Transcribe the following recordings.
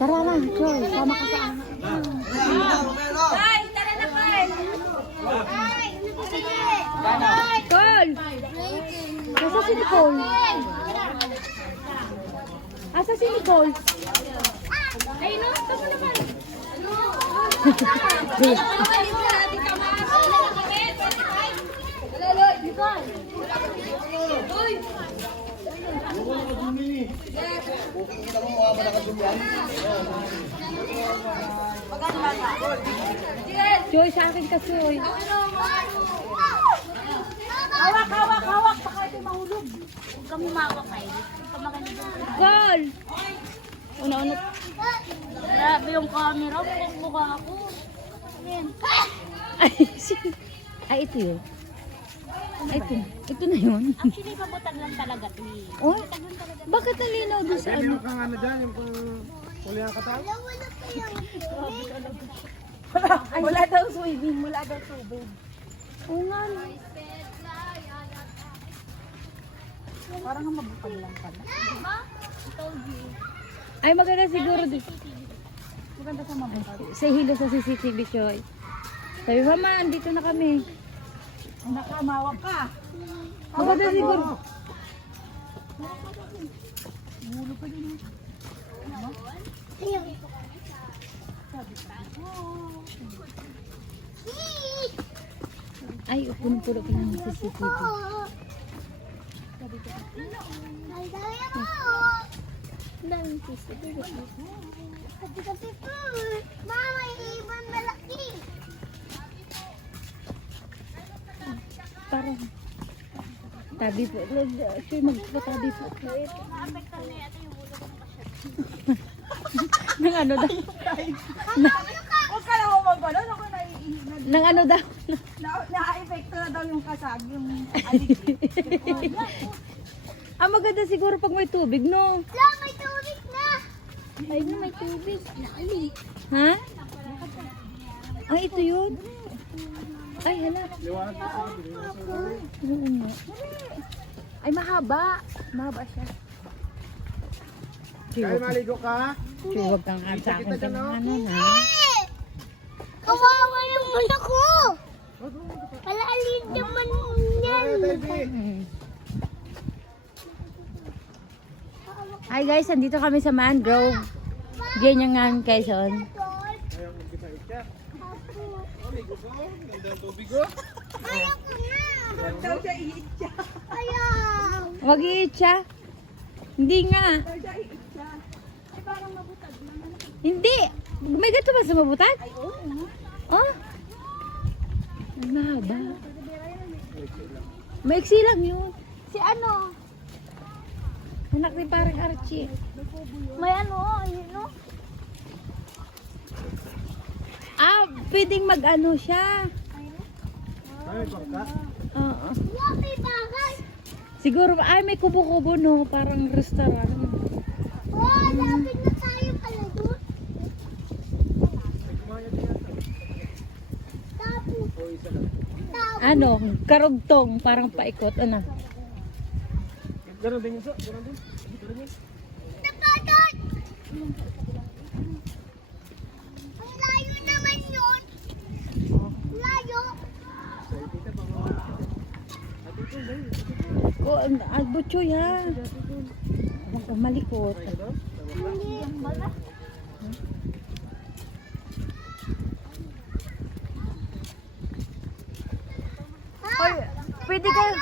Tara na, Joy. Sama ka sa anak. Ay, tara na, Carl. Cole! Asa si Nicole? Asa si Nicole? Ay, no, tama naman. Joy, sa akin ka, Joy. Hawak, hawak, hawak. Baka ito mahulog. Huwag kang humawak kayo. Huwag ka maganda doon. Cole! Una-una. Grabe yung camera. Mukha ako. Ayan. Ay, ito yun. Ay, ito na yun. Actually, mabutag lang talaga ito eh. Oh, bakit nalinaw doon sa ano? Kang ano dyan, yung huli ang katawan? Wala daw swimming. Wala daw tubig. Oo nga. Parang mabutag lang pala. Diba? I told you. Ay, maganda siguro dito. Maganda sa mabutag. Sa hilo sa CCTV, Joy. Sabi, Mama, andito na kami. Nakamawak ka. Maganda siguro. Ay, punong-puno ka ng CCTV. Mama, ibang malaki. Parang tabi po. Joy, magpatabi po. Maapektan na yata yung ulo ng Nang ano daw? Huwag ka lang magano. Ako naiinig. Nang ano daw? Na-epekto na daw yung kasag. Yung alig. Ah, maganda siguro pag may tubig, no? La, may tubig na. Ay, na may tubig. Ha? Ay, ito yun? Ay, hala. Oo nga. Ay, mahaba. Mahaba siya. Kaya maligo ka? Huwag kang sa akin ka ng ano, ha? Kawawa yung muna ko. Palaalin naman yan. Hmm. Hi guys, andito kami sa Mangrove. Ganyan Quezon. Ayaw mo kita itya. Maligo ko. Ganda ang tubig ko. Ayaw ko na. Daw siya iitya. Ayaw. Wag siya. Hindi nga. Daw siya iitya. Ay, parang mabutag na. Hindi. May gato ba sa mabutag? Ay, oo. Oh? Ang mahaba. Maiksi lang yun. Si ano? Anak ni parang Archie. May ano, ayun no? Ah, pwedeng mag-ano siya. Ay, bangka. Oo. Wow, may bagay. Siguro, ay may kubo-kubo no. Parang restaurant. Oh, lapit na tayo pala doon. Tapos, Ano, karugtong. Parang paikot. Ano? Ganon din yun, so. Ganon din. Ganon din. napadot. Ang layo naman yun. Layo. Oh, albutsoy ha. Huwag kang malikot. Hindi. Hoy, pwede kayo.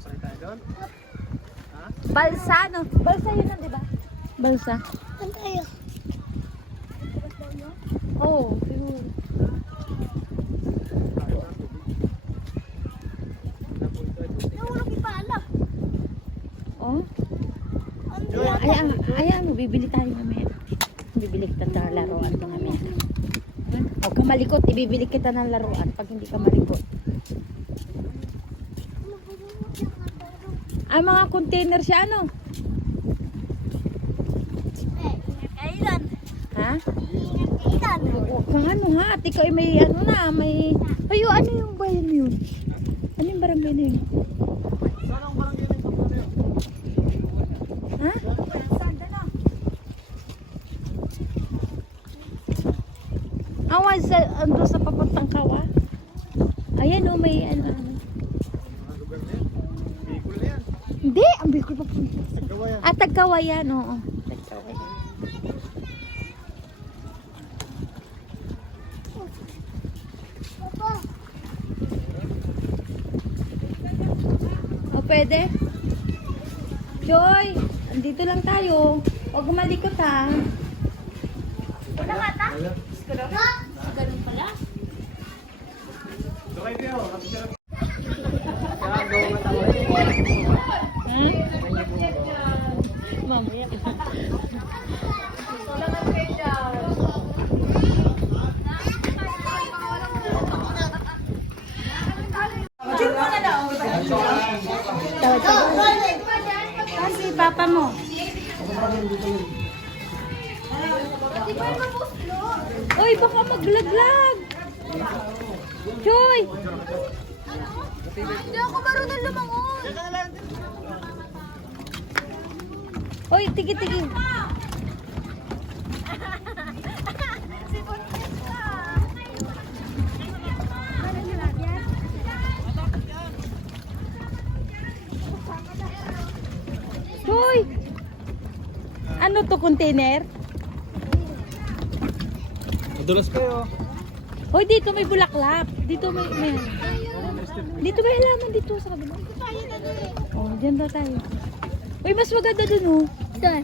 Sakay tayo doon. Balsa, no? Balsa yun na, di ba? Balsa. Saan tayo? Oo, siguro. Nahulog yung pala. Oh? Ang Ayan, bibili tayo mamaya. Bibili kita ng laruan pa mamaya. Huwag ka malikot, ibibili kita ng laruan pag hindi ka malikot. Ang mga container siya, ano? kailan? Ha? Kailan? Huwag kang ano ha, at ikaw ay may ano na, may... Ayo, ano yung bayan yun? Ano yung barangay na yun? Saan ang barangay na yung pagkano yun? Ha? Sanda na. Awan sa, ando sa papuntang Kawa. Ayan o, may ano. Mga lugar na yan. Bicol na yan. Hindi, ang Bicol papunta. Nagawa yan. Ah, Tagkawayan, oo. Tagkawayan. Papa. O, pwede? Joy, andito lang tayo. Huwag malikot ha. Wala ka ta? Ganun pala. Sakay kayo. Mamaya. Kasi papa mo. Uy, baka maglaglag. Joy! Hindi ako marunong lumangon. Uy, tigi-tigi. Joy! Ano to, container? Madulas kayo. Hoy, dito may bulaklak. Dito may... Dito may halaman dito sa kabila. Oh, dyan daw tayo. Uy, mas maganda dun oh. Saan?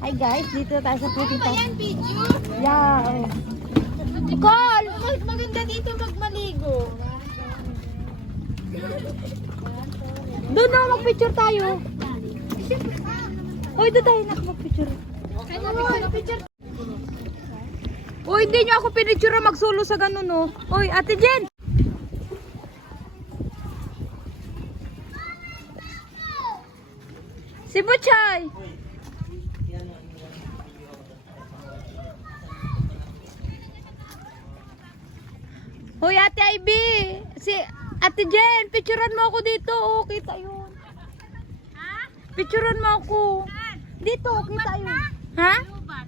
Hi guys, dito tayo sa puting tayo. Video? Yeah. Call! Maganda dito magmaligo. Doon na mag-picture tayo. Uy, doon tayo mag-picture. Picture. Uy, hindi nyo ako pinicture magsolo sa ganun oh. Uy, Ate Jen! Si Butchay! Hoy, Ate Ivy! Si Ate Jen, picturean mo ako dito. Oh, kita yun. Ha? Picturean mo ako. Dito, kita yun. Ha? Lubat.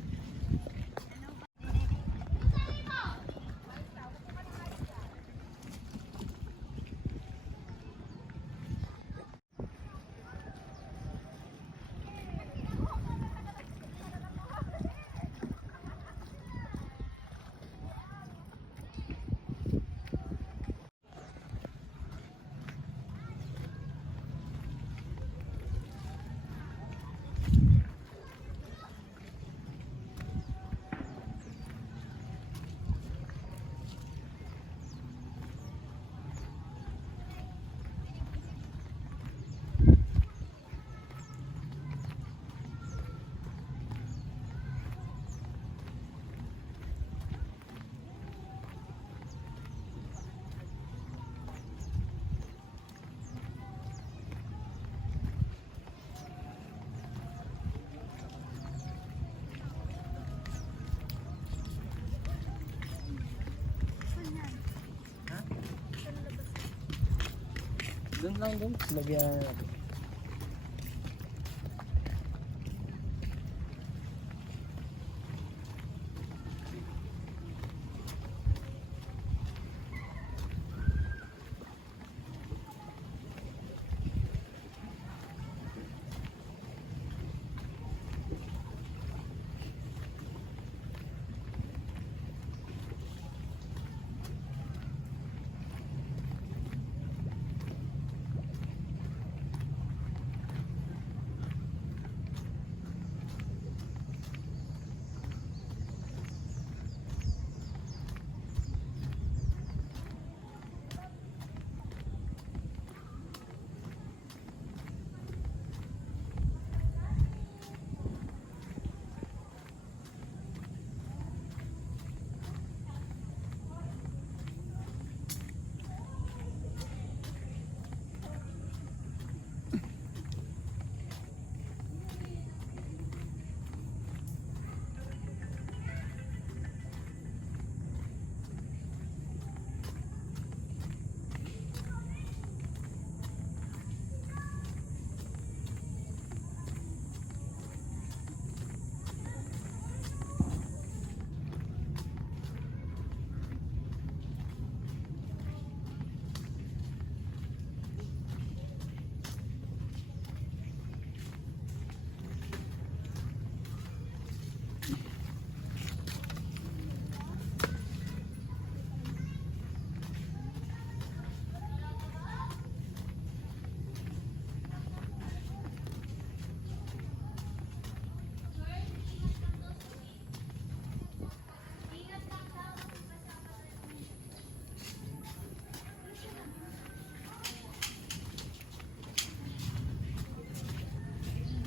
Doon lang doon. Lagyan.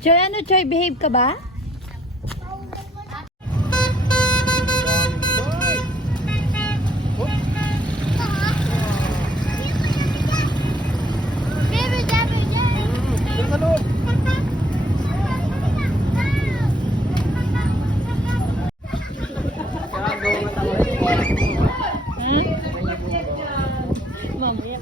Choy, ano Choy? Behave ka ba? Diyan sa loob. Mamaya.